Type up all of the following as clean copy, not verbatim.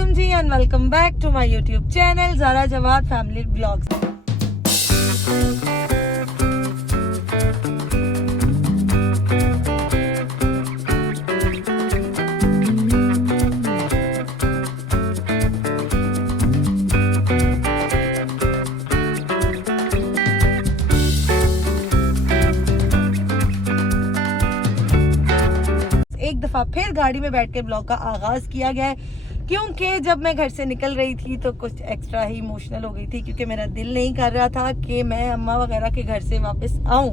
वालेकुम जी and welcome back to my YouTube channel Zara Jawad family blogs. एक दफ़ा फिर गाड़ी में बैठ कर ब्लॉग का आगाज़ किया गया है, क्योंकि जब मैं घर से निकल रही थी तो कुछ एक्स्ट्रा ही इमोशनल हो गई थी, क्योंकि मेरा दिल नहीं कर रहा था कि मैं अम्मा वगैरह के घर से वापस आऊं।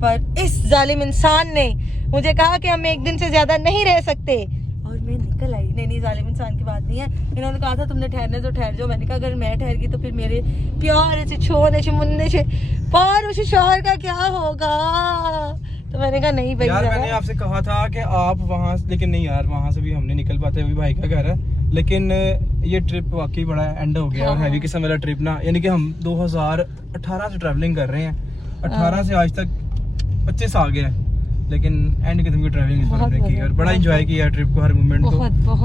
पर इस जालिम इंसान ने मुझे कहा कि हम एक दिन से ज़्यादा नहीं रह सकते और मैं निकल आई। नहीं, जालिम इंसान की बात नहीं है। इन्होंने कहा था तुमने ठहरने तो ठहर जाओ। मैंने कहा अगर मैं ठहर गई तो फिर मेरे प्यार से छोने से मुन्ने से पर उस शोहर का क्या होगा। तो मैंने कहा नहीं भाई यार, मैंने आपसे कहा था कि आप वहाँ, लेकिन नहीं यार, वहाँ से भी हम नहीं निकल पाते, अभी भाई का घर है। लेकिन ये ट्रिप वाकई बड़ा एंड हो गया। हाँ। और हैवी किस्म वाला ट्रिप ना, यानी कि हम 2018 से ट्रैवलिंग कर रहे हैं। 18 से आज तक 25 आ गया है, लेकिन एंड किस्म की ट्रैवलिंग इस बार की और बड़ा एंजॉय किया ट्रिप को, हर मोमेंट को।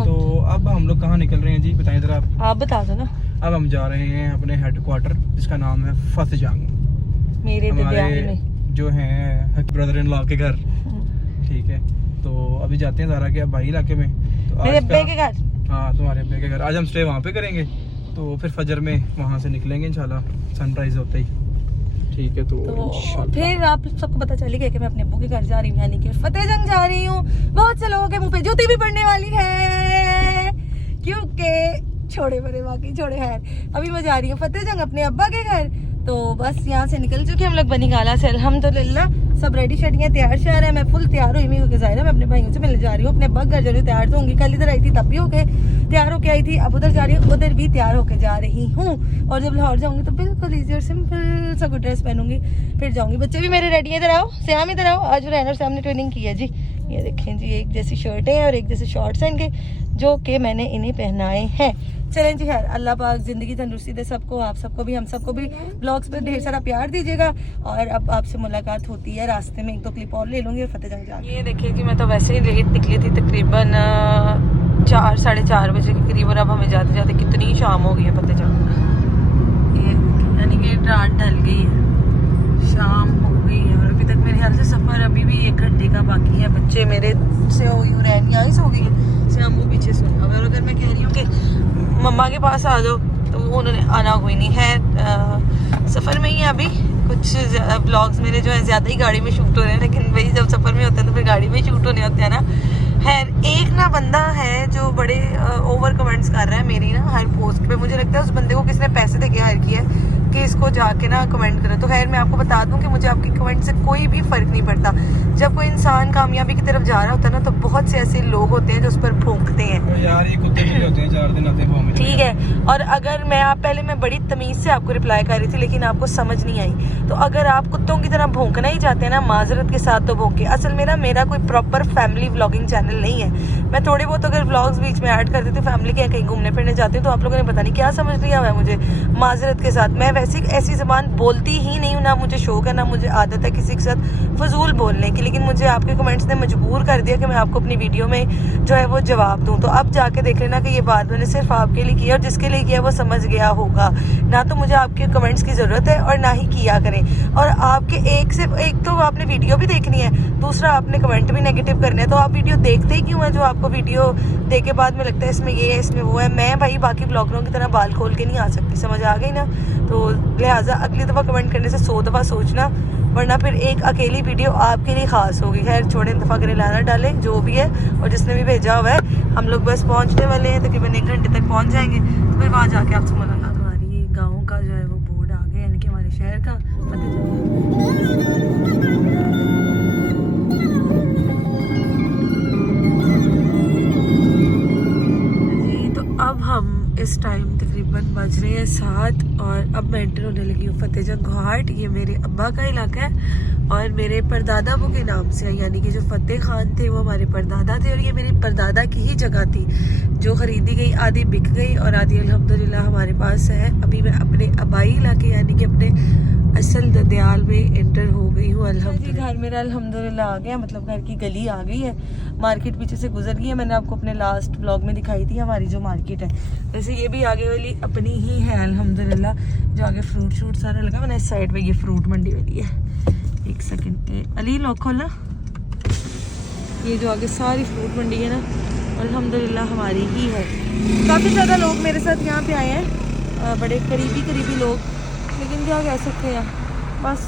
तो अब हम लोग कहाँ निकल रहे हैं जी, बताएं जरा आप बता दो ना। अब हम जा रहे हैं अपने हेडक्वार्टर, जिसका नाम है फतेहजंग। मेरे हमारे जो हैं ब्रदर इन लॉ के घर, ठीक है। तो अभी जाते हैं ज़ारा के भाई इलाके में। तो मेरे अब्बे के घर। हाँ, तुम्हारे अब्बे के घर। आज हम स्टे वहाँ पे करेंगे, तो फिर फजर में वहाँ से निकलेंगे इंशाल्लाह, सनराइज होते ही। ठीक है, तो फिर आप सबको पता चल गया कि मैं अपने अब्बू के घर जा रही हूँ, यानी कि फतेहजंग जा रही हूँ। बहुत से लोगों के मुंह पे जूती भी पड़ने वाली है, क्योंकि छोड़े बड़े बाकी छोड़े हैं। अभी मैं जा रही हूँ फतेहजंग अपने अब्बा के घर। तो बस यहाँ से निकल चुके हम लोग बनी गाला से, अल्हम्दुलिल्लाह सब रेडी शेडियाँ तैयार श्यार है। मैं फुल तैयार हुई हुई जाहिर है, मैं अपने भाइयों से मिलने जा रही हूँ, अपने अब्बा घर जा रही हूँ, तैयार तो होंगी। कल इधर आई थी तब भी होके तैयार होके आई थी, अब उधर जा रही हूँ, उधर भी तैयार होके जा रही हूँ। और जब लाहौर जाऊँगी तो बिल्कुल ईजी और सिंपल सा कोई ड्रेस पहनूंगी, फिर जाऊँगी। बच्चे भी मेरे रेडी है, इधर आओ श्याम, इधर आओ। आज रैन और श्याम ने ट्रेनिंग की है जी। ये देखें जी, एक जैसी शर्टें हैं और एक जैसे शॉर्ट्स हैं इनके, जो कि मैंने इन्हें पहनाए हैं। चलें जी, खैर अल्लाह पाक ज़िंदगी तंदुरुस्ती दे सबको, आप सबको भी, हम सबको भी। ब्लॉग्स पे ढेर सारा प्यार दीजिएगा। और अब आपसे मुलाकात होती है रास्ते में, एक दो क्लिप और ले लूँगी और फतेहजंग जाऊँगी। ये देखिए जी, मैं तो वैसे ही लेट निकली थी, तकरीबन 4 साढ़े 4 बजे के करीब, और अब हमें जाते जाते कितनी शाम हो गई है फतेहजंग। ये यानी कि रात ढल गई है, शाम हो गई है, और अभी तक मेरे ख्याल से सफ़र अभी भी 1 घंटे का बाकी है। बच्चे मेरे से हो गई, रैन आई सो गई है, श्याम वो पीछे सो गया। और अगर मैं कह रही हूँ कि मम्मा के पास आ जाओ तो उन्होंने आना हुई नहीं है। सफ़र में ही है अभी। कुछ ब्लॉग्स मेरे जो है ज़्यादा ही गाड़ी में शूट हो रहे हैं, लेकिन भाई जब सफ़र में होते हैं तो फिर गाड़ी में ही शूट होने होते हैं ना। खैर, एक ना बंदा है जो बड़े ओवर कमेंट्स कर रहा है मेरी ना हर पोस्ट पे। मुझे लगता है उस बंदे को किसने पैसे देके हायर किया है कि इसको जाके ना कमेंट करे। तो खैर, मैं आपको बता दूं कि मुझे आपकी कमेंट से कोई भी फ़र्क नहीं पड़ता। जब कोई इंसान कामयाबी की तरफ जा रहा होता है ना, तो बहुत से ऐसे लोग होते हैं जो उस पर भौंकते हैं। तो यार, ये कुत्ते भी होते हैं, 4 दिन आते हैं, ठीक है। और अगर पहले मैं बड़ी तमीज़ से आपको रिप्लाई कर रही थी, लेकिन आपको समझ नहीं आई। तो अगर आप कुत्तों की तरह भौंकना ही चाहते हैं ना, माजरत के साथ तो भौंके। असल में ना, मेरा कोई प्रॉपर फैमिली व्लॉगिंग चैनल नहीं है। मैं थोड़े बहुत अगर व्लॉग्स बीच में ऐड कर देती हूँ, फैमिली के कहीं घूमने फिरने जाती हूँ, तो आप लोगों ने पता नहीं क्या समझ लिया हुआ है मुझे, माजरत के साथ। मैं वैसे ऐसी ज़बान बोलती ही नहीं हूँ, ना मुझे शौक है, ना मुझे आदत है किसी के साथ फजूल बोलने की। लेकिन मुझे आपके कमेंट्स ने मजबूर कर दिया कि मैं आपको अपनी वीडियो में जो है वो जवाब दूँ। तो अब जाके देख लेना कि ये बात मैंने सिर्फ आपके लिए की, और जिसके लिए किया वो समझ गया होगा। ना तो मुझे आपके कमेंट्स की ज़रूरत है और ना ही किया करें। और आपके एक तो आपने वीडियो भी देखनी है, दूसरा आपने कमेंट भी नेगेटिव करने हैं। तो आप वीडियो देखते ही क्यों है, जो आपको वीडियो देख के बाद में लगता है इसमें ये है, इसमें वो है। मैं भाई बाकी ब्लॉगरों की तरह बाल खोल के नहीं आ सकती, समझ आ गई ना। तो लिहाजा अगली दफ़ा कमेंट करने से 100 दफ़ा सोचना, वरना फिर एक अकेली वीडियो आपके लिए ख़ास होगी। खैर छोड़े, दफ़ा करे लाना डाले जो भी है, और जिसने भी भेजा हुआ है। हम लोग बस पहुंचने वाले हैं, तकरीबन 1 घंटे तक पहुंच जाएंगे। तो फिर वहाँ जाके आपसे मुलाकात। हमारी गाँव का जो है वो बोर्ड आ गया, यानी कि हमारे शहर का जी। तो अब हम इस टाइम तकरीबन बज रहे हैं 7, और अब मैं एंटर होने लगी हूँ फतेहजंग घाट। ये मेरे अब्बा का इलाका है और मेरे परदादा वो के नाम से है, यानी कि जो फतेह खान थे वो हमारे परदादा थे, और ये मेरी परदादा की ही जगह थी जो खरीदी गई। आधी बिक गई और आधी अल्हम्दुलिल्लाह हमारे पास है। अभी मैं अपने आबाई इलाके, यानी कि अपने असल ददयाल में एंटर हो गई हूँ अल्हम्दुलिल्लाह। घर मेरा अल्हम्दुलिल्लाह आ गया, मतलब घर की गली आ गई है। मार्केट पीछे से गुजर गई है, मैंने आपको अपने लास्ट ब्लॉग में दिखाई थी हमारी जो मार्केट है। वैसे ये भी आगे वाली अपनी ही है अल्हम्दुलिल्लाह, जो आगे फ्रूट शूट सारा लगा। मैंने इस साइड पे ये फ्रूट मंडी वाली है। एक सेकेंड अली लॉक खोलना। ये जो आगे सारी फ्रूट मंडी है ना अल्हम्दुलिल्लाह हमारी ही है। काफ़ी ज़्यादा लोग मेरे साथ यहाँ पे आए हैं, बड़े करीबी लोग, लेकिन क्या कह सकते हैं, बस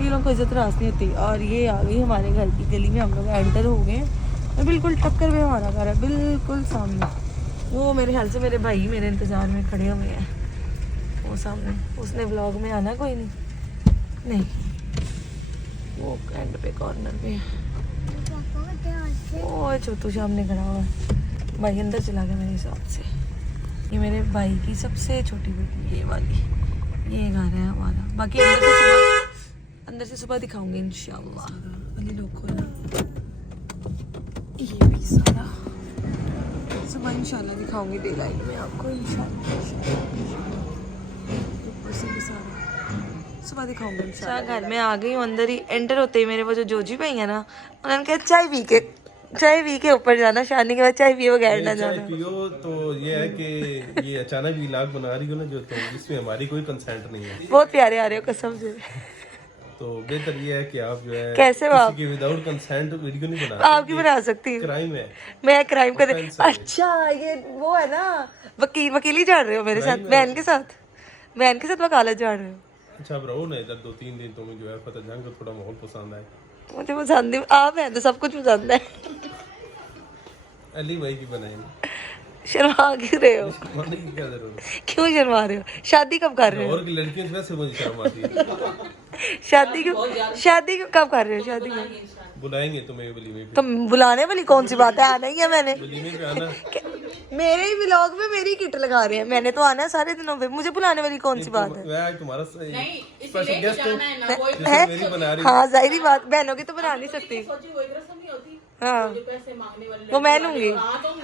ये लोगों को इज्जत रास नहीं होती। और ये आ गई हमारे घर की गली में, हम लोग एंटर हो गए हैं। मैं बिल्कुल टक्कर में हमारा घर है, बिल्कुल सामने। वो मेरे ख्याल से मेरे भाई मेरे इंतज़ार में खड़े हुए हैं वो सामने। उसने व्लॉग में आना कोई नहीं, वो एंड पे कॉर्नर पे वो छोटू सामने खड़ा हुआ है। भाई अंदर चला गया मेरे हिसाब से। ये मेरे भाई की सबसे छोटी बेटी, ये वाली, ये घर है हमारा। बाकी अंदर से सुबह दिखाऊंगी इंशाल्लाह। अली लोग खोला, ये भी सारा सुबह इंशाल्लाह दिखाऊंगी डे लाइट में आपको इंशाल्लाह। ऊपर से भी सारा सुबह दिखाऊंगी इंशाल्लाह। घर में आ गई हूँ, अंदर ही एंटर होते ही मेरे वो जो जोजी भाई है ना, उन्होंने कहा चाय पी के ऊपर जाना, शादी के बाद चाय पिए बगैर ना जाना। पियो तो ये है कि ये अचानक व्लॉग बना रही हो ना जो, तो इसमें हमारी कोई कंसेंट नहीं है। बहुत प्यारे आ रहे हो कसम से। तो बेहतर ये है कि आप जो है कैसे किसी की विदाउट कंसेंट वीडियो नहीं बना आपकी बना सकती हूँ, क्राइम है। मैं क्राइम कर। अच्छा ये वो है ना, वकील ही जा रहे हो मेरे साथ, बहन के साथ वकालत जा रहे हो। अच्छा अब रहो ना इधर 2-3 दिन, तुम्हें जो है फतेह जंग को थोड़ा माहौल पसंद आए। मुझे पसंद है, आप हैं तो सब कुछ पसंद है। अली भाई की बनाएंगे। शर्मा क्यों रहे हो? शर्माने की क्या जरूरत है? क्यों शर्मा रहे हो? शादी कब कर रहे हो? और की लड़कियों से वैसे मुझे शर्म आती है। शादी कब कर रहे हो? शादी में बुलाएंगे तुम्हें वलीमे पे। तो बुलाने वाली कौन सी बात है, आना ही है मैंने। वलीमे पे आना। मेरे ही व्लॉग में मेरी किट लगा रहे हैं, मैंने तो आना है सारे दिनों पे, मुझे बुलाने वाली कौन सी बात है? मैं तुम्हारा स्पेशल गेस्ट हूं, है? मेरी बना रही। हाँ जाहिर बात, बहनों की तो बना नहीं सकती। हाँ वो मैं लूंगी।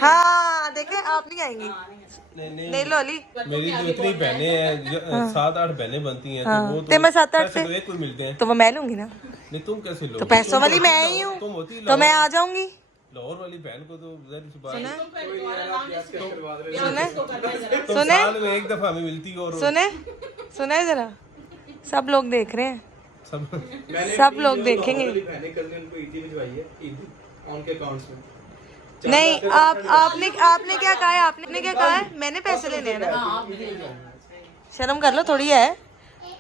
हाँ देखे आप नहीं आएंगी। नहीं लो अली, मेरी जो इतनी बहनें हैं 7-8 बहनें बनती हैं, तो वो तो मैं 7-8 से तो एक कोई मिलते हैं। तो वो मैं लूंगी ना। नहीं तुम कैसे लो? तो पैसों वाली मैं ही हूँ, तुम होती तो मैं आ जाऊंगी। लाहौर वाली बहन को तो सुने साल में एक दफा हमें मिलती और सुने जरा, सब लोग देख रहे हैं, सब लोग देखेंगे। नहीं आपने क्या कहा है? आपने क्या कहा है? मैंने पैसे लेने हैं ना, शर्म कर लो थोड़ी है।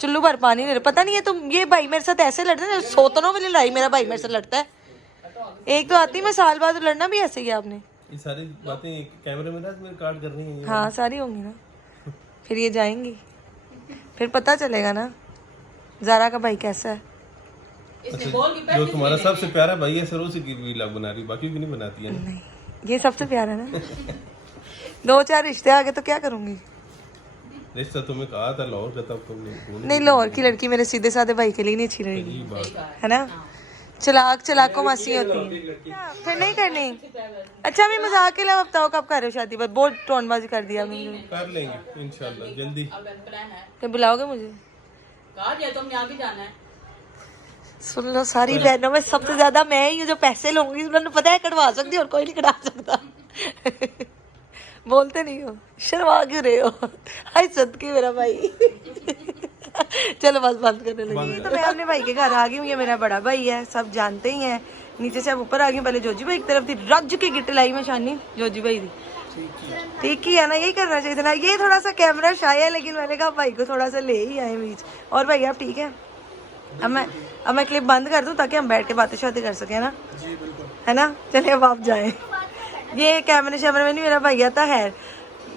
चुल्लू भर पानी ले, पता नहीं है तुम, ये भाई मेरे साथ ऐसे लड़ते हैं, सोतनों वाली लड़ाई मेरा भाई मेरे साथ लड़ता है। एक तो आती मैं साल बाद, लड़ना भी ऐसे ही आपने। ये सारी बातें कैमरे में ना मेरे कार्ड करनी है। हाँ सारी होंगी ना, फिर ये जाएंगी, फिर पता चलेगा ना ज़ारा का भाई कैसा है। अच्छा, जो तुम्हारा सबसे प्यारा भाई है सरों से की व्लॉग बना रही, बाकी की नहीं बनाती है। नहीं ये सबसे प्यारा ना। 2-4 रिश्ते आ गए तो क्या करूंगी? रिश्ता तुम्हें कहा था लाहौर का, तब तुमने नहीं लाहौर की लड़की मेरे सीधे साधे भाई के लिए नहीं अच्छी रहेगी, है ना। चलाक को मासी होती है, फिर नहीं करनी। अच्छा मैं मजाक के अलावा बताओ कब कर रहे हो शादी पर? बहुत टोनबाजी कर दिया मैंने। कर लेंगे इंशाल्लाह जल्दी। तो बुलाओगे मुझे? सुन लो सारी बहनों में सबसे ज्यादा मैं ही हूँ जो पैसे लूंगी, उन्होंने पता है कटवा सकती और कोई नहीं कटवा सकता। बोलते नहीं हो, शर्मा क्यों रहे हो? हाय सदके मेरा भाई। चलो बस बंद करने लगी। तो मैं अपने भाई के घर आ गई हूँ, ये मेरा बड़ा भाई है, सब जानते ही हैं। नीचे से अब ऊपर आ गई, पहले जोजी भाई की तरफ थी, रज की गिट लाई मैं शानी जोजी भाई थी। ठीक ही है ना, यही करना चाहिए था ना। ये थोड़ा सा कैमरा शाय है, लेकिन मैंने कहा भाई को थोड़ा सा ले ही आए बीच। और भाई आप ठीक है? अब मैं क्लिप बंद कर दूं ताकि हम बैठ के बातें शातें कर सकें ना, है ना। चलिए अब आप जाएं। ये कैमरे शैमरे में नहीं मेरा भैया था है।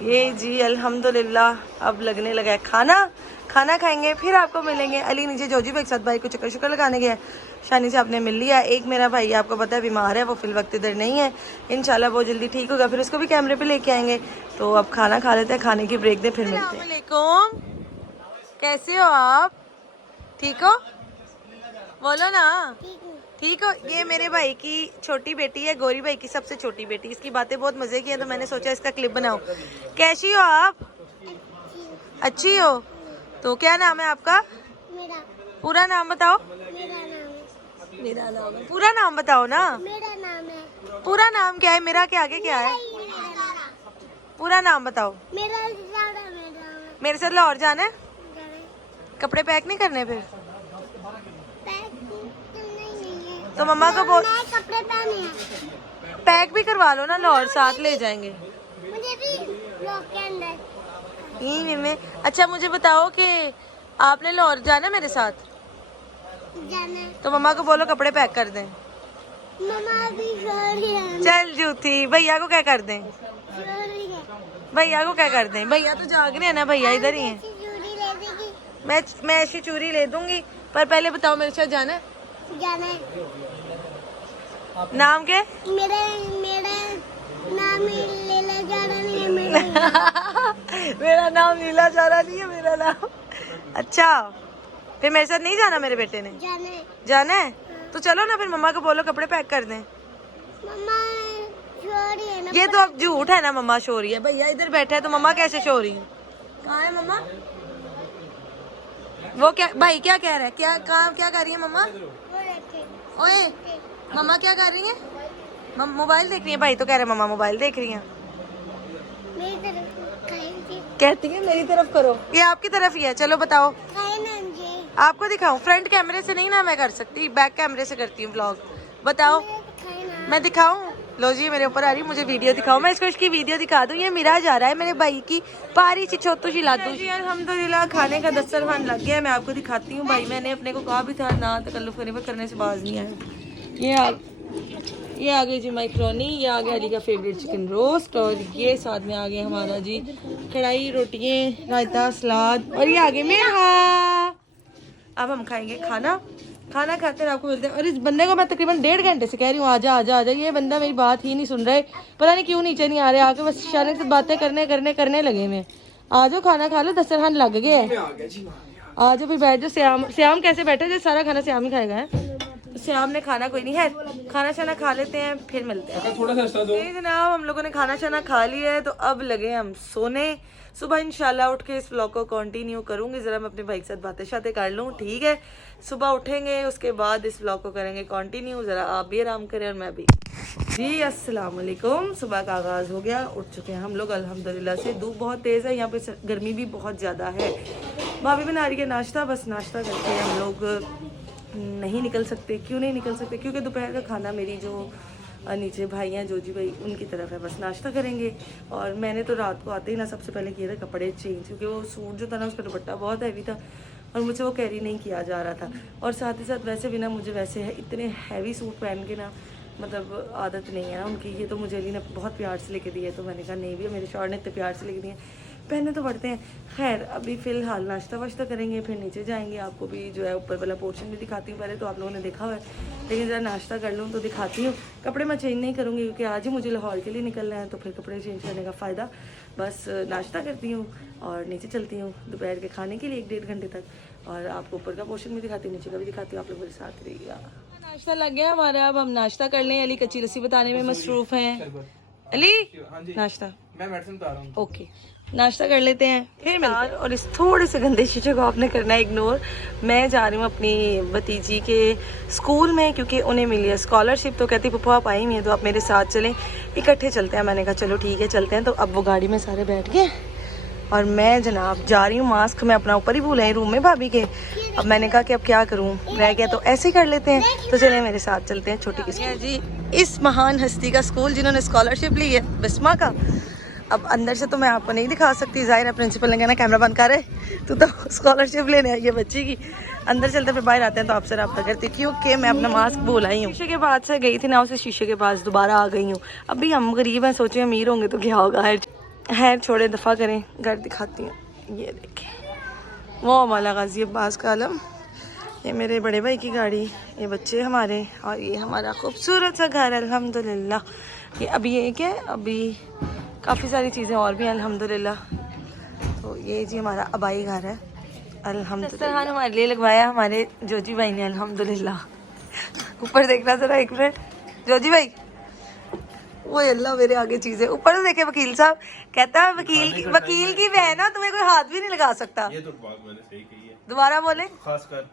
ये जी अल्हम्दुलिल्लाह अब लगने लगा है खाना खाएंगे, फिर आपको मिलेंगे। अली नीचे जोजी भाई के साथ भाई को चक्कर लगाने गया, शानी से आपने मिल लिया। एक मेरा भाई आपको पता है बीमार है, वो फिल वक्त इधर नहीं है, इंशाल्लाह वो जल्दी ठीक होगा, फिर उसको भी कैमरे पे लेके आएंगे। तो अब खाना खा लेते हैं, खाने की ब्रेक दे फिर मिलते हैं। अस्सलाम वालेकुम, कैसे हो आप? ठीक हो? बोलो ना ठीक हो। ये मेरे भाई की छोटी बेटी है, गोरी भाई की सबसे छोटी बेटी। इसकी बातें बहुत मजे की हैं, तो मैंने सोचा इसका क्लिप बनाऊं। कैसी हो आप? अच्छी हो? तो क्या नाम है आपका? पूरा नाम बताओ। मेरा नाम है। मेरा नाम है, पूरा नाम बताओ ना। मेरा नाम है। पूरा नाम क्या है? मेरा के आगे क्या है? पूरा नाम बताओ। मेरा मेरा मेरे साथ लाहौर जाना है। कपड़े पैक नहीं करने फिर? नहीं तो मम्मा को बोल, मैं कपड़े पहने हैं। पैक भी करवा लो ना, लाहौर साथ ले जाएंगे। मुझे भी लॉक के अंदर नहीं में। अच्छा मुझे बताओ कि आपने लाहौर जाना है मेरे साथ? जाना है। तो मम्मा को बोलो कपड़े पैक कर दें। मम्मा भी सॉरी है। चल जूठी, भैया को क्या कर दें? सॉरी है। भैया को क्या कर दें? भैया तो जाग रहे हैं ना, भैया इधर ही हैं। चूड़ी ले देगी। मैं ऐसी चूड़ी ले दूंगी, पर पहले बताओ मेरे साथ जाना है? जाना है। नाम क्या है? मेरा मेरा नाम लीला जाना नहीं है। मेरा मेरा नाम लीला जारा नहीं है मेरा नाम। अच्छा फिर मेरे साथ नहीं जाना मेरे बेटे ने? जाना है। जाना है तो चलो ना, फिर मम्मा को बोलो कपड़े पैक कर दें। मम्मा सॉरी है ना। ये तो अब झूठ है ना, मम्मा शो रही है। भैया इधर बैठा है तो मम्मा कैसे शो रही है? कहाँ है मम्मा? वो क्या भाई क्या कह रहा है? क्या कर रही है मम्मा? वो रखे। ओए मम्मा क्या कर रही है? मोबाइल देख रही है। भाई तो कह रहे मम्मा मोबाइल देख रही है। मेरी तरफ खाएंगे। कहती है मेरी तरफ करो, ये आपकी तरफ ही है। चलो बताओ। खाए ना जी। आपको दिखाऊं? फ्रंट कैमरे से नहीं ना मैं कर सकती, बैक कैमरे से करती हूँ व्लॉग। बताओ खाए ना। मैं दिखाऊं? लो जी मेरे ऊपर आ रही, मुझे वीडियो दिखाओ। मैं इसको इसकी वीडियो दिखा दूं। ये मिरा जा रहा है मेरे भाई की पारी सी छोटू सी लादू जी। अल्हम्दुलिल्लाह खाने का दस्तरखान लग गया है। मैं आपको दिखाती हूँ। भाई मैंने अपने को कहा भी था ना तकल्लुफ करने से बाज नहीं आया। ये आ गई जी मैक्रोनी, ये आ गया अली का फेवरेट चिकन रोस्ट, और ये साथ में आ गया हमारा जी कढ़ाई रोटियाँ, रायता, सलाद, और ये आ गए मेरा। अब हम खाएंगे खाना। खाना खाते हैं आपको मिलते हैं। और इस बंदे को मैं तकरीबन 1.5 घंटे से कह रही हूँ आजा आजा आजा, ये बंदा मेरी बात ही नहीं सुन रहा है। पता नहीं क्यों नीचे नहीं आ रहे, आके बस इशारे से बातें करने लगे में। आ जाओ खाना खा लो, दस्तरखान लग गया है। आ जाओ फिर बैठ जाओ। श्याम कैसे बैठे जो सारा खाना श्याम ही खाएगा है। श्याम ने खाना कोई नहीं है, खाना शाना खा लेते हैं फिर मिलते हैं। थोड़ा सा एक्स्ट्रा दो। जनाब हम लोगों ने खाना शाना खा लिया है, तो अब लगे हम सोने। सुबह इंशाल्लाह उठ के इस व्लॉग को कंटिन्यू करूंगी। जरा मैं अपने भाई के साथ बातें शातें कर लूँ, ठीक है? सुबह उठेंगे, उसके बाद इस व्लॉग को करेंगे कंटिन्यू। जरा आप भी आराम करें और मैं भी। जी अस्सलाम वालेकुम। सुबह का आगाज़ हो गया, उठ चुके हैं हम लोग अल्हम्दुलिल्लाह से। धूप बहुत तेज़ है यहाँ पे, गर्मी भी बहुत ज़्यादा है। भाभी बना रही है नाश्ता, बस नाश्ता करके हम लोग नहीं निकल सकते। क्यों नहीं निकल सकते? क्योंकि दोपहर का खाना मेरी जो नीचे भाई हैं जोजी भाई उनकी तरफ है, बस नाश्ता करेंगे। और मैंने तो रात को आते ही ना सबसे पहले किया था कपड़े चेंज, क्योंकि वो सूट जो था ना उसका दुपट्टा बहुत हैवी था और मुझे वो कैरी नहीं किया जा रहा था। और साथ ही साथ वैसे भी ना मुझे वैसे है इतने हैवी सूट पहन के ना मतलब आदत नहीं है ना उनकी। ये तो मुझे अली ने बहुत प्यार से लेके दिए, तो मैंने कहा नहीं भी मेरे शौहर ने इतने प्यार से लेके दिए, पहने तो पड़ते हैं। खैर अभी फ़िलहाल नाश्ता वाश्ता करेंगे, फिर नीचे जाएंगे। आपको भी जो है ऊपर वाला पोर्शन भी दिखाती हूँ। पहले तो आप लोगों ने देखा हुआ है, लेकिन ज़रा नाश्ता कर लूँ तो दिखाती हूँ। कपड़े मैं चेंज नहीं करूँगी क्योंकि आज ही मुझे लाहौर के लिए निकलना है, तो फिर कपड़े चेंज करने का फ़ायदा। बस नाश्ता करती हूँ और नीचे चलती हूँ दोपहर के खाने के लिए 1-1.5 घंटे तक, और आपको ऊपर का पोर्शन भी दिखाती हूँ, नीचे का भी दिखाती हूँ। आप लोग मेरे साथ रहिएगा। नाश्ता लग गया हमारा, अब हम नाश्ता कर लें। अली कच्ची लस्सी बताने में मसरूफ़ हैं। अली नाश्ता मैं मेडिसिन बता रहा हूँ। ओके नाश्ता कर लेते हैं फिर मिलते हैं। और इस थोड़े से गंदे शीशे को आपने करना है इग्नोर। मैं जा रही हूँ अपनी भतीजी के स्कूल में, क्योंकि उन्हें मिली है स्कॉलरशिप। तो कहती पप्पू आप आई हुई हैं तो आप मेरे साथ चलें, इकट्ठे चलते हैं। मैंने कहा चलो ठीक है चलते हैं। तो अब वो गाड़ी में सारे बैठ गए और मैं जनाब जा रही हूँ। मास्क मैं अपना ऊपर ही भूल आई रूम में भाभी के। अब मैंने कहा कि अब क्या करूँ, रह गया तो ऐसे ही कर लेते हैं। तो चलें मेरे साथ चलते हैं छोटी किस्म जी, इस महान हस्ती का स्कूल जिन्होंने स्कॉलरशिप ली है बिस्मा का। अब अंदर से तो मैं आपको नहीं दिखा सकती, जाहिर है प्रिंसिपल ने कहना कैमरा बंद कर रहे तो स्कॉलरशिप लेने आई है बच्ची की। अंदर चलते फिर बाहर आते हैं तो आपसे रब्ता करती, क्योंकि मैं अपना मास्क भूल आई हूँ। शीशे के पास से गई थी ना, उसे शीशे के पास दोबारा आ गई हूँ। अभी हम गरीब हैं, सोचे अमीर होंगे तो क्या होगा। है छोड़े दफ़ा करें, घर दिखाती हूँ। ये देखें वो मौला गाजी अब्बास का आलम, ये मेरे बड़े भाई की गाड़ी, ये बच्चे हमारे, और ये हमारा खूबसूरत सा घर अल्हम्दुलिल्लाह। ये अभी ये क्या है, अभी काफ़ी सारी चीज़ें और भी हैं अल्हम्दुलिल्लाह। तो ये जी हमारा अबाई घर है अल्हम्दुलिल्लाह। हमारे लिए लगवाया हमारे जोजी भाई ने अल्हम्दुलिल्लाह। ऊपर देखना ज़रा एक मिनट जोजी भाई, वो अल्लाह मेरे आगे चीज़ें। ऊपर से देखे वकील साहब, कहता है वकील की बहन है, तुम्हें कोई हाथ भी नहीं लगा सकता। ये तो बात मैंने सही कही है। दोबारा बोले। खासकर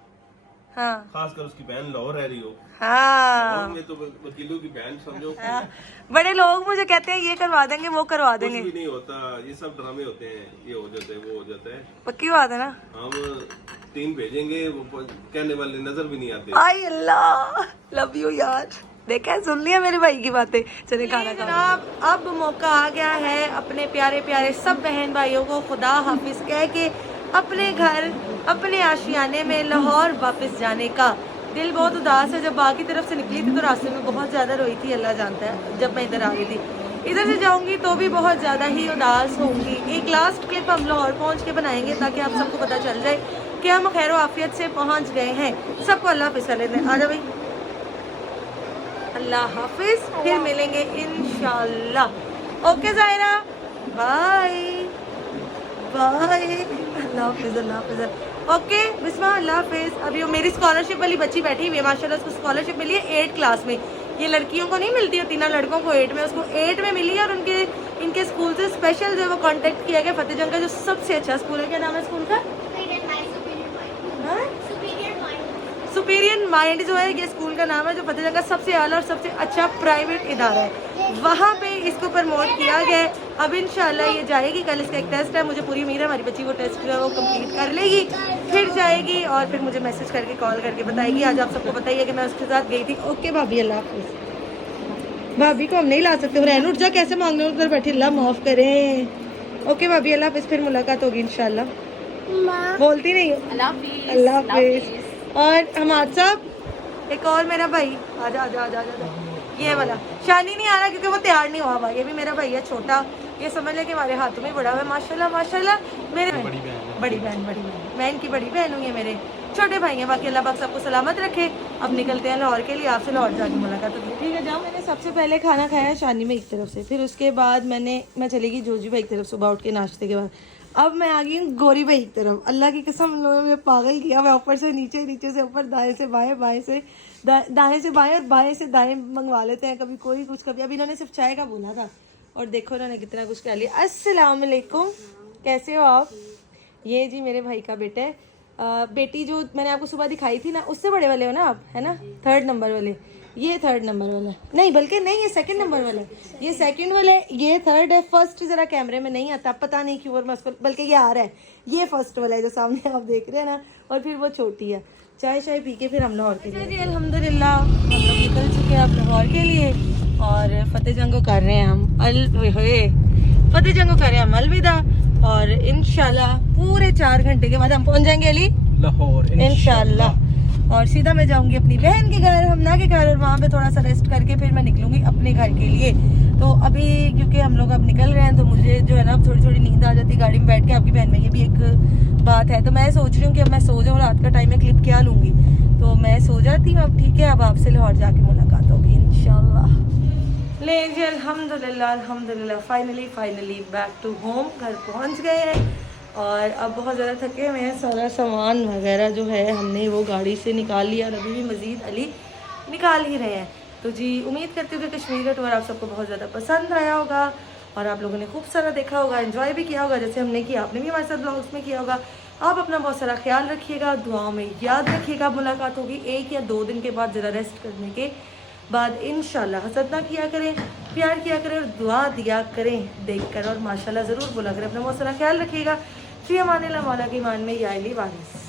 हाँ खासकर उसकी बहन लाहौर रह रही हो, हाँ लाहौर में तो वकीलों की बहन समझो हाँ। बड़े लोग मुझे कहते हैं ये करवा देंगे वो करवा कुछ देंगे, भी नहीं होता, ये सब ड्रामे होते हैं, ये हो जाता है वो हो जाता है। पक्की बात है ना। हम टीम भेजेंगे, वो कहने वाले नजर भी नहीं आते। आई अल्लाह, लव यू यार। देखा, सुन लिया मेरे भाई की बातें। चले खाना जनाब, अब मौका आ गया है अपने प्यारे प्यारे सब बहन भाइयों को खुदा हाफिज कह के अपने घर अपने आशियाने में लाहौर वापस जाने का। दिल बहुत उदास है। जब बाकी तरफ से निकली थी तो रास्ते में बहुत ज़्यादा रोई थी, अल्लाह जानता है। जब मैं इधर आ गई थी, इधर से जाऊंगी तो भी बहुत ज़्यादा ही उदास होंगी। एक लास्ट क्लिप हम लाहौर पहुंच के बनाएंगे ताकि आप सबको पता चल जाए कि हम खैर आफियत से पहुंच गए हैं। सबको अल्लाह हाफिज़ कर लेते हैं। आ जाओ भाई, अल्लाह हाफिज़, फिर मिलेंगे इंशाल्लाह। ओके ज़ायरा, बाय बाय, अल्लाह हाफिज़, अल्लाह हाफिज़। ओके बिस्मा, अल्लाह हाफिज़। अभी वो मेरी स्कॉलरशिप वाली बच्ची बैठी हुई है, माशाल्लाह उसको स्कॉलरशिप मिली है 8 क्लास में। ये लड़कियों को नहीं मिलती होती ना, लड़कों को 8 में, उसको 8 में मिली है। और इनके स्कूल से स्पेशल जो है वो कांटेक्ट किया गया फतेहजंग का, जो सबसे अच्छा स्कूल है। क्या नाम है स्कूल का? सुपीरियर माइंड जो है ये स्कूल का नाम है, जो फतेहजंग का सबसे आला और सबसे अच्छा प्राइवेट इदारा है। वहाँ पे इसको प्रमोट किया गया है। अब इंशाल्लाह ये जाएगी, कल इसका एक टेस्ट है, मुझे पूरी उम्मीद है हमारी बच्ची वो टेस्ट जो है वो कंप्लीट कर लेगी, फिर जाएगी और फिर मुझे मैसेज करके कॉल करके बताएगी। आज आप सबको बताइए कि मैं उसके साथ गई थी। ओके भाभी, अल्लाह हाफिज़। भाभी को हम नहीं ला सकते, रहन उठ जा, कैसे मांग रहे हो उधर बैठी, अल्लाह माफ़ करें। ओके भाभी, अल्लाह हाफिज़, फिर मुलाकात होगी इंशाल्लाह। बोलती नहीं हो, अल्लाह हाफिज़। और हमाद साहब, एक और मेरा भाई, आजा आजा आजा आजा, ये वाला शानी नहीं आ रहा क्योंकि वो तैयार नहीं हुआ भाई। ये भी मेरा भाई है छोटा, ये समझ ले कि हमारे हाथों में बड़ा हुआ है। माशाल्लाह माशाल्लाह, मेरे बड़ी बहन मैं इनकी बड़ी बहन हूँ, ये मेरे छोटे भाई हैं। बाकी अल्लाह पाक सबको सलामत रखे। अब निकलते हैं लाहौर के लिए, आपसे लाहौर जाके मुलाकात होगी। ठीक है, जाओ। मैंने सबसे पहले खाना खाया शानी में एक तरफ से, फिर उसके बाद मैं चली गई जोजी भाई की तरफ सुबह उठ के नाश्ते के बाद। अब मैं आ गई हूँ गौरी भाई की तरफ। अल्लाह की कसम, लोगों ने पागल किया। मैं ऊपर से नीचे, नीचे से ऊपर, दाएं से बाएं, बाएं से दाएं से बाएं और बाएं से दाएं मंगवा लेते हैं, कभी कोई कुछ, कभी। अभी इन्होंने सिर्फ चाय का बोला था और देखो इन्होंने कितना कुछ कर लिया। अस्सलाम वालेकुम, कैसे हो आप? ये जी मेरे भाई का बेटा है। बेटी जो मैंने आपको सुबह दिखाई थी ना, उससे बड़े वाले हो ना आप, है ना? 3rd नंबर वाले। ये 3rd नंबर वाला नहीं, बल्कि नहीं, ये 2nd नंबर वाला है। ये 2nd वाला है, ये 3rd है। फर्स्ट जरा कैमरे में नहीं आता, पता नहीं क्यों, और मैं उसको, बल्कि ये आ रहा है, ये फर्स्ट वाला है जो सामने आप देख रहे हैं ना, और फिर वो छोटी है। चाय शाय पी के फिर हम लाहौर के लिए जी अल्हम्दुलिल्लाह हम लोग निकल चुके हैं अब लाहौर के लिए। और फतेहजंग को कर रहे हैं हम फतेहजंग को कर रहे हैं हम अलविदा। और इंशाल्लाह पूरे 4 घंटे के बाद हम पहुंच जाएंगे अली लाहौर इंशाल्लाह। और सीधा मैं जाऊंगी अपनी बहन के घर, हमना के घर, और वहाँ पे थोड़ा सा रेस्ट करके फिर मैं निकलूंगी अपने घर के लिए। तो अभी क्योंकि हम लोग अब निकल रहे हैं तो मुझे जो है ना थोड़ी थोड़ी नींद आ जाती गाड़ी में बैठ के। आपकी बहन में ये भी एक बात है, तो मैं सोच रही हूँ कि अब मैं सो जाऊँ, रात का टाइम में क्लिप क्या लूँगी, तो मैं सो जाती हूँ अब। ठीक है, अब आपसे लाहौर जाके मुलाकात होगी इंशाल्लाह। ले जी अल्हम्दुलिल्लाह अल्हम्दुलिल्लाह, फाइनली बैक टू होम, घर पहुँच गए हैं। और अब बहुत ज़्यादा थके हुए हैं। सारा सामान वगैरह जो है हमने वो गाड़ी से निकाल लिया और अभी भी मज़ीद अली निकाल ही रहे हैं। तो जी उम्मीद करती हूँ कि कश्मीर का टूर आप सबको बहुत ज़्यादा पसंद आया होगा और आप लोगों ने खूब सारा देखा होगा, एंजॉय भी किया होगा जैसे हमने किया। आपने भी हमारे साथ ब्लॉग्स में किया होगा। आप अपना बहुत सारा ख्याल रखिएगा, दुआओं में याद रखिएगा। मुलाकात होगी 1 या 2 दिन के बाद, ज़रा रेस्ट करने के बाद इंशाल्लाह। हसद ना किया करें, प्यार किया करें और दुआ दिया करें देखकर, और माशाल्लाह ज़रूर बोला करें। अपना बहुत सारा ख्याल रखिएगा। फी अमानिल्लाह, मौला की मान में या अली वारिस।